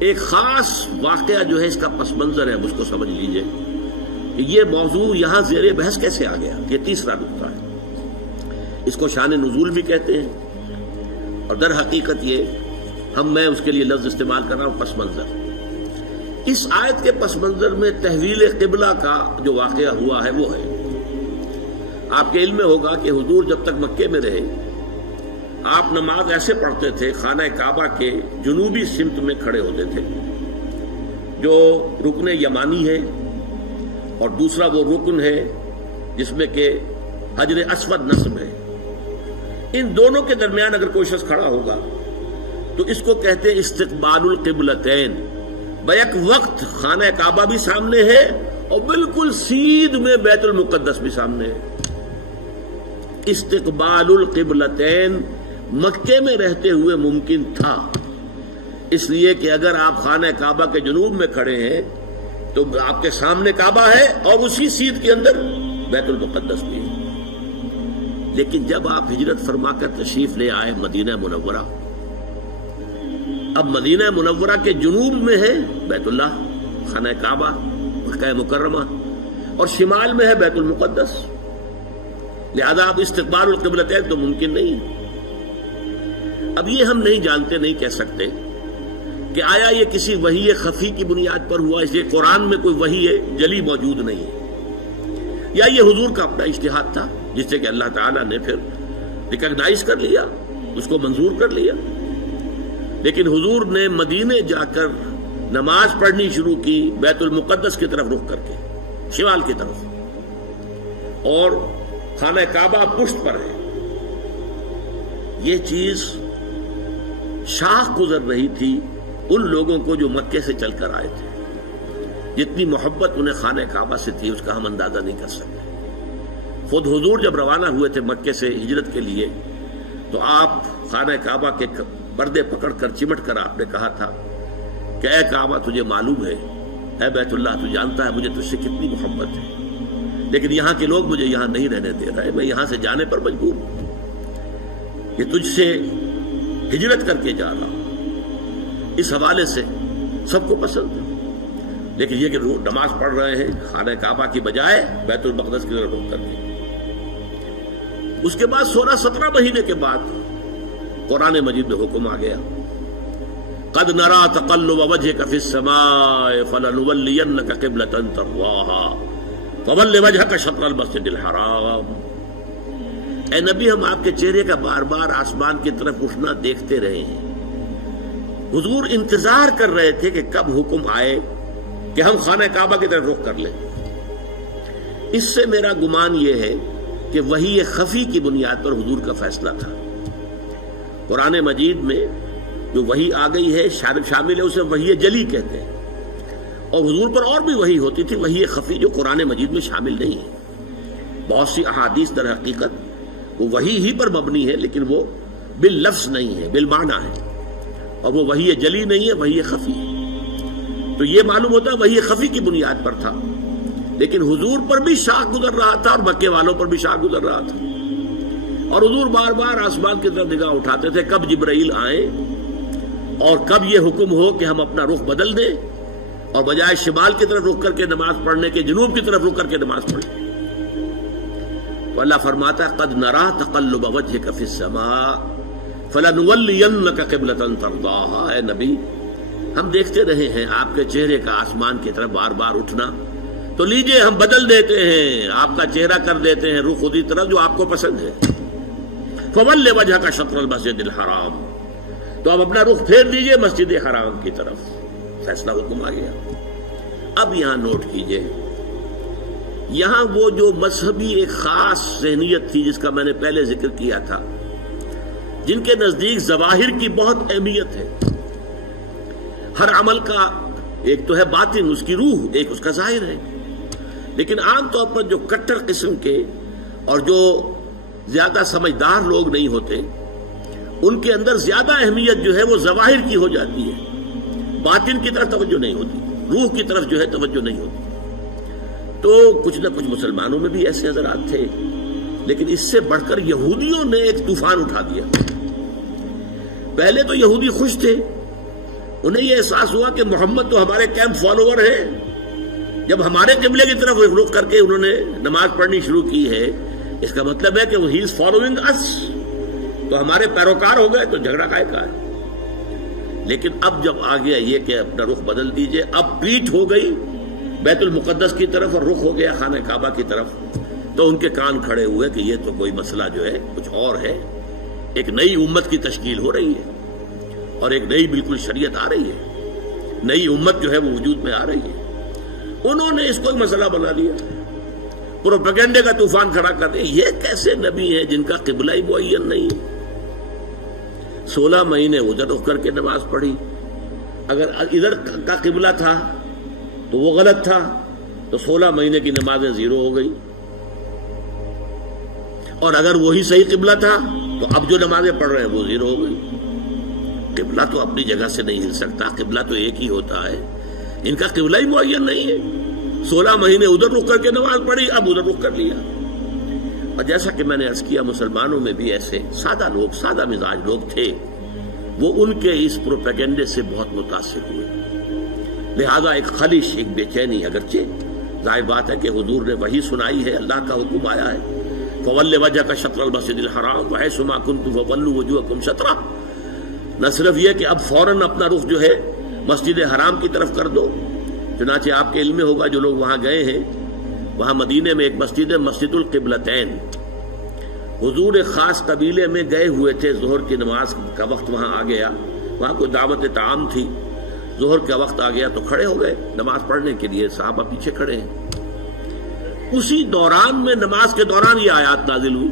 ایک خاص واقعہ جو ہے اس کا پس منظر ہے، اس کو سمجھ لیجئے کہ یہ موضوع یہاں زیر بحث کیسے آ گیا۔ یہ تیسرا نقطہ ہے، اس کو شان نزول بھی کہتے ہیں، اور در حقیقت یہ میں اس کے لیے لفظ استعمال کر رہا ہوں پس منظر۔ اس آیت کے پس منظر میں تحویل قبلہ کا جو واقعہ ہوا ہے وہ ہے، آپ کے علم میں ہوگا کہ حضور جب تک مکے میں رہے آپ نماز ایسے پڑھتے تھے، خانہ کعبہ کے جنوبی سمت میں کھڑے ہوتے تھے جو رکن یمانی ہے، اور دوسرا وہ رکن ہے جس میں کہ حجر اسود نصب ہے۔ ان دونوں کے درمیان اگر کوئی شخص کھڑا ہوگا تو اس کو کہتے ہیں استقبال القبلتین، بیک وقت خانہ کعبہ بھی سامنے ہے اور بالکل سیدھ میں بیت المقدس بھی سامنے ہے۔ استقبال القبلتین مکے میں رہتے ہوئے ممکن تھا، اس لیے کہ اگر آپ خانہ کعبہ کے جنوب میں کھڑے ہیں تو آپ کے سامنے کعبہ ہے اور اسی سیدھ کے اندر بیت المقدس بھی ہے۔ لیکن جب آپ ہجرت فرما کر تشریف لے آئے مدینہ منورہ، اب مدینہ منورہ کے جنوب میں ہے بیت اللہ خانہ کعبہ مکہ مکرمہ، اور شمال میں ہے بیت المقدس، لہذا اب استقبال القبلتین تو ممکن نہیں۔ اب یہ ہم نہیں جانتے، نہیں کہہ سکتے کہ آیا یہ کسی وحی خفی کی بنیاد پر ہوا، اس لیے قرآن میں کوئی وحی جلی موجود نہیں ہے، یا یہ حضور کا اپنا اجتہاد تھا جس سے کہ اللہ تعالیٰ نے پھر ریکگنائز کر لیا، اس کو منظور کر لیا۔ لیکن حضور نے مدینے جا کر نماز پڑھنی شروع کی بیت المقدس کی طرف رخ کر کے، شمال کی طرف، اور خانہ کعبہ پشت پر ہے۔ یہ چیز شاخ گزر رہی تھی ان لوگوں کو جو مکے سے چل کر آئے تھے، جتنی محبت انہیں خانہ کعبہ سے تھی اس کا ہم اندازہ نہیں کر سکتے۔ خود حضور جب روانہ ہوئے تھے مکے سے ہجرت کے لیے تو آپ خانہ کعبہ کے پردے پکڑ کر چمٹ کر آپ نے کہا تھا کہ اے کعبہ تجھے معلوم ہے، اے بیت اللہ تو جانتا ہے مجھے تجھ سے کتنی محبت ہے، لیکن یہاں کے لوگ مجھے یہاں نہیں رہنے دے رہے، میں یہاں سے جانے پر مجبور ہوں، کہ تجھ سے ہجرت کر کے جا رہا ہوں۔ اس حوالے سے سب کو پسند ہے، لیکن یہ کہ نماز پڑھ رہے ہیں خانہ کعبہ کی بجائے بیت المقدس کی طرف رخ کر کے۔ اس کے بعد 16-17 مہینے کے بعد قرآن مجید میں حکم آ گیا، قد نرى تقلب وجهك في السماء فلنولينك قبلة ترضاها فول وجهك شطر المسجد الحرام۔ اے نبی، ہم آپ کے چہرے کا بار بار آسمان کی طرف اٹھنا دیکھتے رہے ہیں۔ حضور انتظار کر رہے تھے کہ کب حکم آئے کہ ہم خانہ کعبہ کی طرف رخ کر لیں۔ اس سے میرا گمان یہ ہے کہ وحی خفی کی بنیاد پر حضور کا فیصلہ تھا۔ قرآن مجید میں جو وحی آ گئی ہے شامل ہے، اسے وحی جلی کہتے ہیں، اور حضور پر اور بھی وحی ہوتی تھی وحی خفی جو قرآن مجید میں شامل نہیں ہے۔ بہت سی احادیث در حقیقت وہ وحی ہی پر مبنی ہے، لیکن وہ باللفظ نہیں ہے، بالمعنی ہے، اور وہ وحی جلی نہیں ہے، وحی خفی ہے۔ تو یہ معلوم ہوتا ہے وحی خفی کی بنیاد پر تھا، لیکن حضور پر بھی شاخ گزر رہا تھا اور مکے والوں پر بھی شاخ گزر رہا تھا، اور حضور بار بار آسمان کی طرف نگاہ اٹھاتے تھے کب جبرائیل آئے اور کب یہ حکم ہو کہ ہم اپنا رخ بدل دیں اور بجائے شمال کی طرف رخ کر کے نماز پڑھنے کے جنوب کی طرف رخ کر کے نماز پڑھیں۔ تو اللہ فرماتا ہے قد نرى تقلب وجهك في السماء فلنولينك قبلة ترضاها۔ اے نبی، ہم دیکھتے رہے ہیں آپ کے چہرے کا آسمان کی طرف بار بار اٹھنا، تو لیجئے ہم بدل دیتے ہیں، آپ کا چہرہ کر دیتے ہیں رخ اسی طرف جو آپ کو پسند ہے۔ فول وجهك شطر المسجد الحرام، تو اب اپنا رخ پھیر دیجئے مسجد حرام کی طرف۔ فیصلہ حکم آ گیا۔ اب یہاں نوٹ کیجئے، یہاں وہ جو مذہبی ایک خاص ذہنیت تھی جس کا میں نے پہلے ذکر کیا تھا، جن کے نزدیک ظواہر کی بہت اہمیت ہے، ہر عمل کا ایک تو ہے باطن، اس کی روح، ایک اس کا ظاہر ہے، لیکن عام طور پر جو کٹر قسم کے اور جو زیادہ سمجھدار لوگ نہیں ہوتے، ان کے اندر زیادہ اہمیت جو ہے وہ ظواہر کی ہو جاتی ہے، باطن کی طرف توجہ نہیں ہوتی، روح کی طرف جو ہے توجہ نہیں ہوتی۔ تو کچھ نہ کچھ مسلمانوں میں بھی ایسے حضرات تھے، لیکن اس سے بڑھ کر یہودیوں نے ایک طوفان اٹھا دیا۔ پہلے تو یہودی خوش تھے انہیں یہ احساس ہوا کہ محمد تو ہمارے کیمپ فالوور ہیں. جب ہمارے قبلے کی طرف رخ کر کے انہوں نے نماز پڑھنی شروع کی ہے، اس کا مطلب ہے کہ ہی از فالوئنگ اس، تو ہمارے پیروکار ہو گئے، تو جھگڑا کا ہے. لیکن اب جب آ گیا یہ کہ اپنا رخ بدل دیجئے، اب پیٹھ ہو گئی بیت المقدس کی طرف اور رخ ہو گیا خانہ کعبہ کی طرف، تو ان کے کان کھڑے ہوئے کہ یہ تو کوئی مسئلہ جو ہے کچھ اور ہے. ایک نئی امت کی تشکیل ہو رہی ہے اور ایک نئی بالکل شریعت آ رہی ہے، نئی امت جو ہے وہ وجود میں آ رہی ہے. انہوں نے اس کو ایک مسئلہ بنا لیا، پروپیگنڈے کا طوفان کھڑا کر دیا. یہ کیسے نبی ہیں جن کا قبلہ ہی معین نہیں ہے؟ 16 مہینے ادھر رخ کر کے نماز پڑھی. اگر ادھر کا قبلہ تھا تو وہ غلط تھا، تو 16 مہینے کی نمازیں زیرو ہو گئی. اور اگر وہی صحیح قبلہ تھا تو اب جو نمازیں پڑھ رہے ہیں وہ زیرو ہو گئی. قبلہ تو اپنی جگہ سے نہیں ہل سکتا، قبلہ تو ایک ہی ہوتا ہے. ان کا قبلہ ہی معین نہیں ہے. 16 مہینے ادھر رخ کر کے نماز پڑھی، اب ادھر رخ کر لیا. اور جیسا کہ میں نے عرض کیا، مسلمانوں میں بھی ایسے سادہ لوگ، سادہ مزاج لوگ تھے، وہ ان کے اس پروپیگنڈے سے بہت متاثر ہوئے. لہذا ایک خلش، ایک بے چینی، اگرچہ ظاہر بات ہے کہ حضور نے وحی سنائی ہے، اللہ کا حکم آیا ہے فَوَلِّ وَجْهَكَ شَطْرَ الْمَسْجِدِ الْحَرَامِ وَحَيْثُ مَا كُنتُمْ فَوَلُّوا وُجُوهَكُمْ شَطْرَهُ. نہ صرف یہ کہ اب فوراً اپنا رخ جو ہے مسجد حرام کی طرف کر دو، چنانچہ آپ کے علم میں ہوگا جو لوگ وہاں گئے ہیں، وہاں مدینے میں ایک مسجد ہے، مسجد القبلتین. حضور ایک خاص قبیلے میں گئے ہوئے تھے، ظہر کی نماز کا وقت وہاں آ گیا، وہاں کوئی دعوت طعام تھی، ظہر کا وقت آ گیا تو کھڑے ہو گئے نماز پڑھنے کے لیے، صحابہ پیچھے کھڑے ہیں. اسی دوران میں، نماز کے دوران یہ آیات نازل ہوئی.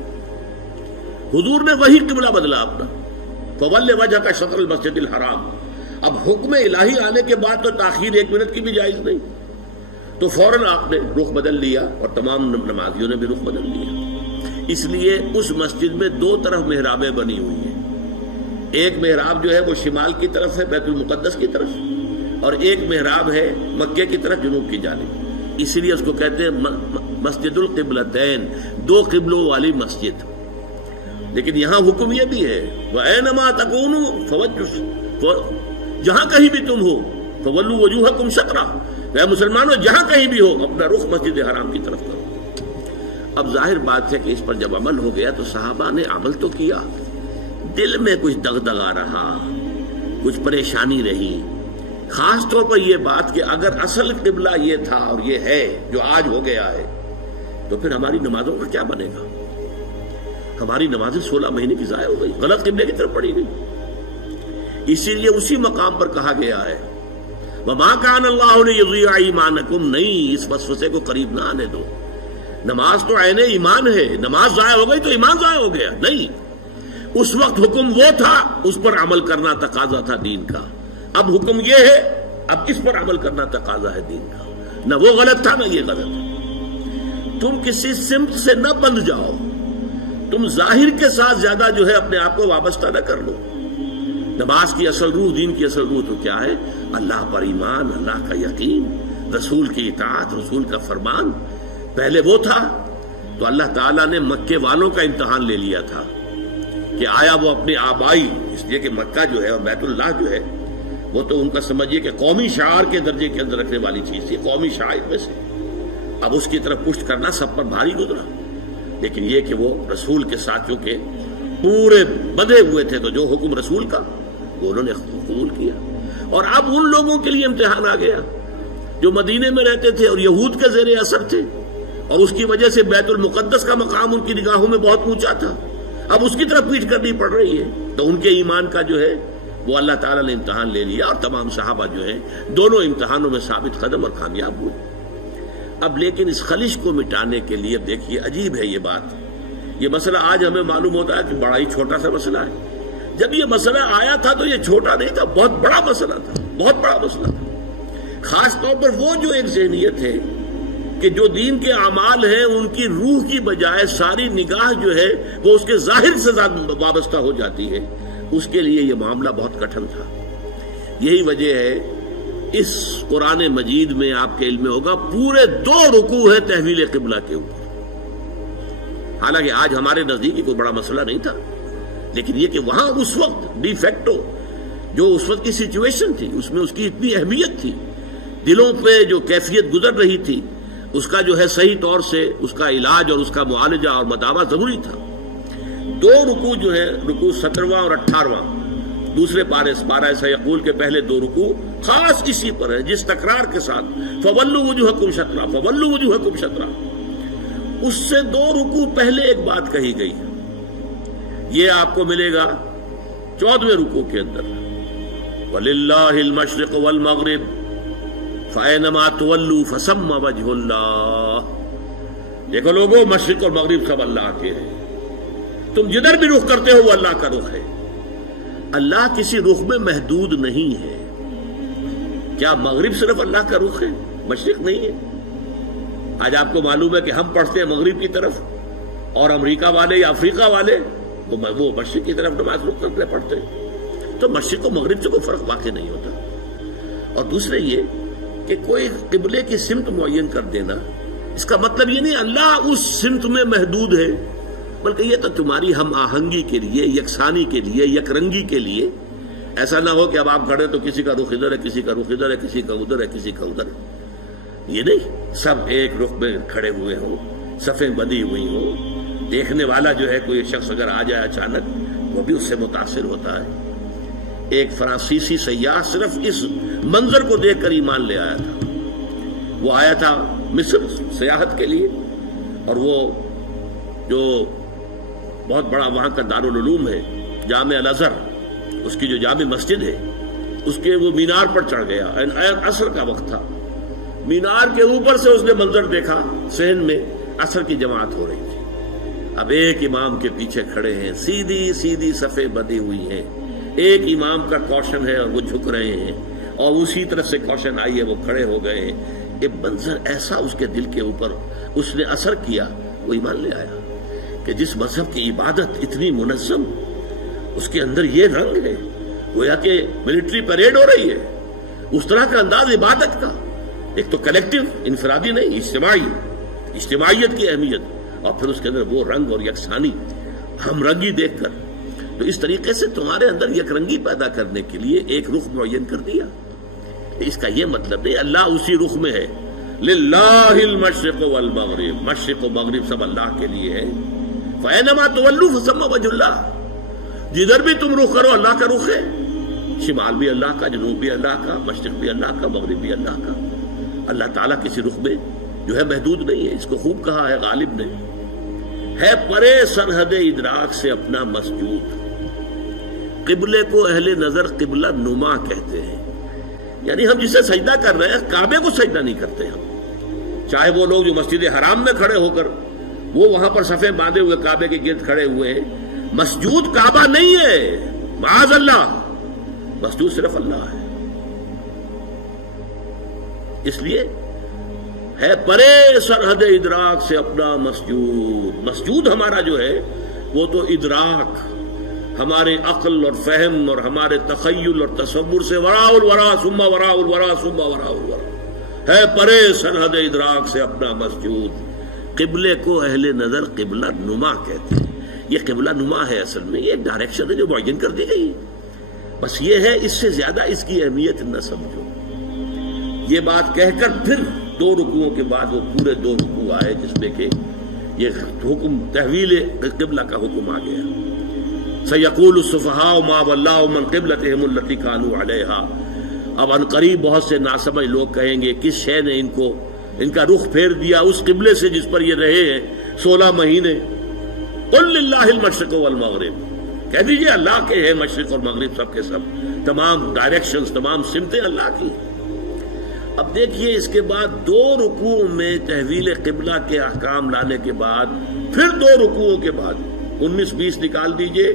حضور نے وہی قبلہ بدلا اپنا، فَوَلِّ وَجْهَكَ شَطْرَ الْمَسْجِدِ الْحَرَامِ. اب حکم الہی آنے کے بعد تو تاخیر 1 منٹ کی بھی جائز نہیں، تو فوراً آپ نے رخ بدل لیا اور تمام نمازیوں نے بھی رخ بدل لیا. اس لیے اس مسجد میں 2 طرف محرابیں بنی ہوئی ہیں. ایک محراب جو ہے وہ شمال کی طرف ہے، بیت المقدس کی طرف، اور ایک محراب ہے مکے کی طرف، جنوب کی جانب. اسی لیے اس کو کہتے ہیں مسجد القبلتین، 2 قبلوں والی مسجد. لیکن یہاں حکم یہ بھی ہے وَأَيْنَمَا تَكُونُوا فَوَجُّوا، جہاں کہیں بھی تم ہو، فَوَلُّوا وُجُوهَكُمْ شَطْرَهُ، اے مسلمانوں جہاں کہیں بھی ہو اپنا رخ مسجد حرام کی طرف کرو. اب ظاہر بات ہے کہ اس پر جب عمل ہو گیا تو صحابہ نے عمل تو کیا، دل میں کچھ دغدغہ رہا، کچھ پریشانی رہی. خاص طور پر یہ بات کہ اگر اصل قبلہ یہ تھا اور یہ ہے جو آج ہو گیا ہے، تو پھر ہماری نمازوں کا کیا بنے گا؟ ہماری نمازیں 16 مہینے کی ضائع ہو گئی، غلط قبلے کی طرف پڑھی گئی. اسی لیے اسی مقام پر کہا گیا ہے وَمَا كَانَ اللَّهُ لِيُضِيعَ إِيمَانَكُمْ، نہیں اس وسوسے کو قریب نہ آنے دو. نماز تو عین ایمان ہے، نماز ضائع ہو گئی تو ایمان ضائع ہو گیا نہیں. اس وقت حکم وہ تھا، اس پر عمل کرنا تقاضا تھا دین کا. اب حکم یہ ہے، اب اس پر عمل کرنا تقاضا ہے دین کا. نہ وہ غلط تھا نہ یہ غلط ہے. تم کسی سمت سے نہ بندھ جاؤ، تم ظاہر کے ساتھ زیادہ جو ہے اپنے آپ کو وابستہ نہ کر لو. نماز کی اصل روح، دین کی اصل روح تو کیا ہے؟ اللہ پر ایمان، اللہ کا یقین، رسول کی اطاعت، رسول کا فرمان. پہلے وہ تھا تو اللہ تعالیٰ نے مکے والوں کا امتحان لے لیا تھا کہ آیا وہ اپنی آبائی، اس لیے کہ مکہ جو ہے اور بیت اللہ جو ہے وہ تو ان کا سمجھیے کہ قومی شعار کے درجے کے اندر رکھنے والی چیز تھی، قومی شعائر میں سے. اب اس کی طرف پشت کرنا سب پر بھاری گزرا. لیکن یہ کہ وہ رسول کے ساتھ چونکہ پورے بدھے ہوئے تھے تو جو حکم رسول کا وہ انہوں نے قبول کیا. اور اب ان لوگوں کے لیے امتحان آ گیا جو مدینے میں رہتے تھے اور یہود کے زیر اثر تھے، اور اس کی وجہ سے بیت المقدس کا مقام ان کی نگاہوں میں بہت اونچا تھا. اب اس کی طرف پیٹ کرنی پڑ رہی ہے، تو ان کے ایمان کا جو ہے وہ اللہ تعالیٰ نے امتحان لے لیا، اور تمام صحابہ جو ہیں دونوں امتحانوں میں ثابت قدم اور کامیاب ہوئے. اب لیکن اس خلش کو مٹانے کے لیے دیکھیے عجیب ہے یہ بات. یہ مسئلہ آج ہمیں معلوم ہوتا ہے کہ بڑا ہی چھوٹا سا مسئلہ ہے. جب یہ مسئلہ آیا تھا تو یہ چھوٹا نہیں تھا، بہت بڑا مسئلہ تھا، بہت بڑا مسئلہ تھا. خاص طور پر وہ جو ایک ذہنیت ہے کہ جو دین کے اعمال ہیں ان کی روح کی بجائے ساری نگاہ جو ہے وہ اس کے ظاہر سے وابستہ ہو جاتی ہے، اس کے لیے یہ معاملہ بہت کٹھن تھا. یہی وجہ ہے اس قرآن مجید میں آپ کے علم میں ہوگا پورے 2 رکوع ہے تحویل قبلہ کے اوپر. حالانکہ آج ہمارے نزدیک کوئی بڑا مسئلہ نہیں تھا، لیکن یہ کہ وہاں اس وقت ڈی فیکٹو جو اس وقت کی سچویشن تھی اس میں اس کی اتنی اہمیت تھی، دلوں پہ جو کیفیت گزر رہی تھی اس کا جو ہے صحیح طور سے اس کا علاج اور اس کا معالجہ اور مداوع ضروری تھا۔ دو رکوع جو ہے، رکوع 17واں اور 18واں دوسرے پارہ سیقول کے پہلے دو رکوع خاص اسی پر ہے، جس تکرار کے ساتھ فولوا وجوہکم شطرہ، فولوا وجوہکم شطرہ، اس سے دو رکوع پہلے ایک بات کہی گئی، یہ آپ کو ملے گا 14ویں رکوع کے اندر، وَلِلَّهِ الْمَشْرِقُ وَالْمَغْرِبُ فَأَيْنَمَا تُوَلُّوا فَثَمَّ وَجْهُ اللَّهِ۔ دیکھو لوگوں، مشرق اور مغرب سب اللہ کے ہیں، تم جدھر بھی رخ کرتے ہو وہ اللہ کا رخ ہے۔ اللہ کسی رخ میں محدود نہیں ہے۔ کیا مغرب صرف اللہ کا رخ ہے، مشرق نہیں ہے؟ آج آپ کو معلوم ہے کہ ہم پڑھتے ہیں مغرب کی طرف، اور امریکہ والے یا افریقہ والے وہ مشرق کی طرف نماز رخ کرتے پڑھتے ہیں۔ تو مشرق و مغرب سے کوئی فرق واقع نہیں ہوتا۔ اور دوسرے یہ کہ کوئی قبلے کی سمت معین کر دینا، اس کا مطلب یہ نہیں اللہ اس سمت میں محدود ہے، بلکہ یہ تو تمہاری ہم آہنگی کے لیے، یکسانی کے لیے، یک رنگی کے لیے۔ ایسا نہ ہو کہ اب آپ کھڑے تو کسی کا رخ ادھر ہے، کسی کا رخ ادھر ہے، کسی کا ادھر ہے، کسی کا ادھر ہے، یہ نہیں، سب ایک رخ میں کھڑے ہوئے ہوں، صفیں بندھی ہوئی ہوں، دیکھنے والا جو ہے کوئی شخص اگر آ جائے اچانک وہ بھی اس سے متاثر ہوتا ہے۔ ایک فرانسیسی سیاح صرف اس منظر کو دیکھ کر ایمان لے آیا تھا۔ وہ آیا تھا مصر سیاحت کے لیے، اور وہ جو بہت بڑا وہاں کا دارالعلوم ہے جامع الازہر، اس کی جو جامع مسجد ہے اس کے وہ مینار پر چڑھ گیا، عصر کا وقت تھا، مینار کے اوپر سے اس نے منظر دیکھا، صحن میں عصر کی جماعت ہو رہی تھی۔ اب ایک امام کے پیچھے کھڑے ہیں، سیدھی سیدھی صفیں بندھی ہوئی ہیں، ایک امام کا کوشن ہے اور وہ جھک رہے ہیں، اور اسی طرف سے کوشن آئی ہے وہ کھڑے ہو گئے ہیں۔ ایک منظر ایسا اس کے دل کے اوپر اس نے اثر کیا، وہ ایمان لے آیا کہ جس مذہب کی عبادت اتنی منظم، اس کے اندر یہ رنگ ہے، گویا کہ ملٹری پریڈ ہو رہی ہے، اس طرح کا انداز عبادت کا، ایک تو کلیکٹیو، انفرادی نہیں، اجتماعیت کی اہمیت، اور پھر اس کے اندر وہ رنگ اور یکسانی، ہم رنگی دیکھ کر۔ تو اس طریقے سے تمہارے اندر یک رنگی پیدا کرنے کے لیے ایک رخ معین کر دیا۔ اس کا یہ مطلب نہیں اللہ اسی رخ میں ہے، للہ المشرق والمغرب، مشرق و مغرب سب اللہ کے لیے ہے۔ فَأَيْنَمَا تُوَلُّوا فَثَمَّ وَجْهُ اللَّهِ، جدھر بھی تم رخ کرو اللہ کا رخ ہے، شمال بھی اللہ کا، جنوب بھی اللہ کا، مشرق بھی اللہ کا، مغرب بھی اللہ کا۔ اللہ تعالیٰ کسی رخ میں جو ہے محدود نہیں ہے، اس کو خوب کہا ہے غالب نے، ہے پرے سرحد ادراک سے اپنا مسجود۔ قبلے کو اہل نظر قبلہ نما کہتے ہیں، یعنی ہم جسے سجدہ کر رہے ہیں کعبے کو سجدہ نہیں کرتے ہم، چاہے وہ لوگ جو مسجد حرام میں کھڑے ہو کر وہ وہاں پر صفیں باندھے ہوئے کعبے کے گرد کھڑے ہوئے ہیں، مسجود کعبہ نہیں ہے، معاذ اللہ، مسجود صرف اللہ ہے۔ اس لیے ہے پرے سرحد ادراک سے اپنا مسجود۔ مسجود ہمارا جو ہے وہ تو ادراک، ہمارے عقل اور فہم اور ہمارے تخیل اور تصور سے وراء الورا ثم وراء الورا ثم وراء الورا، ہے پرے سرحد ادراک سے اپنا مسجود۔ قبلے کو اہل نظر قبلہ نما کہتے ہیں، یہ قبلہ نما ہے، اصل میں یہ ایک ڈائریکشن ہے جو معین کر دی گئی، بس یہ ہے، اس سے زیادہ اس کی اہمیت نہ سمجھو۔ یہ بات کہہ کر پھر دو رکوعوں کے بعد وہ پورے دو رکوع آئے جس میں کہ یہ حکم تحویل قبلہ کا حکم آ گیا۔ سَيَقُولُ السُّفَهَاءُ مَا وَلَّاهُمْ مَنْ قِبْلَتِهِمُ الَّتِي كَانُوا عَلَيْهَا، اب عنقریب بہت سے ناسمجھ لوگ کہیں گے کس شے نے ان کا رخ پھیر دیا اس قبلے سے جس پر یہ رہے ہیں 16 مہینے۔ قُلْ لِلَّهِ الْمَشْرِقُ وَالْمَغْرِبُ، کہہ دیجئے اللہ کے ہیں مشرق اور مغرب سب کے سب، تمام ڈائریکشنز، تمام سمتیں اللہ کی۔ اب دیکھیے اس کے بعد دو رکوع میں تحویل قبلہ کے احکام لانے کے بعد پھر دو رکوعوں کے بعد 19-20 نکال دیجئے،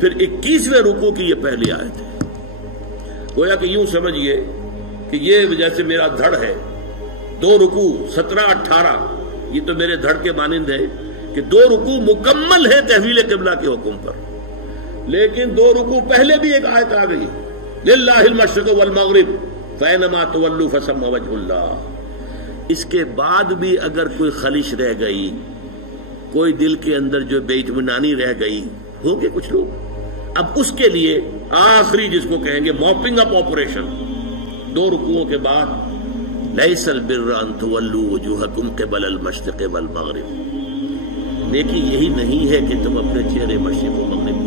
پھر 21ویں رکوع کی یہ پہلی آیت ہے۔ گویا کہ یوں سمجھیے کہ یہ جیسے میرا دھڑ ہے، دو رکوع 17-18 یہ تو میرے دھڑ کے مانند ہے کہ دو رکوع مکمل ہے تحویل قبلہ کے حکم پر، لیکن دو رکوع پہلے بھی ایک آیت آ گئی، للہ المشرق والمغرب فَأَيْنَمَا تُوَلُّوا فَثَمَّ وَجْهُ اللَّهِ۔ اس کے بعد بھی اگر کوئی خلش رہ گئی، کوئی دل کے اندر جو بے اطمینانی رہ گئی، ہوں گے کچھ لوگ، اب اس کے لیے آخری جس کو کہیں گے موپنگ اپ آپریشن، 2 رکوعوں کے بعد لیس البر ان تولوا وجوہکم قبل المشرق والمغرب، نیکی یہی نہیں ہے کہ تم اپنے چہرے مشرق و مغرب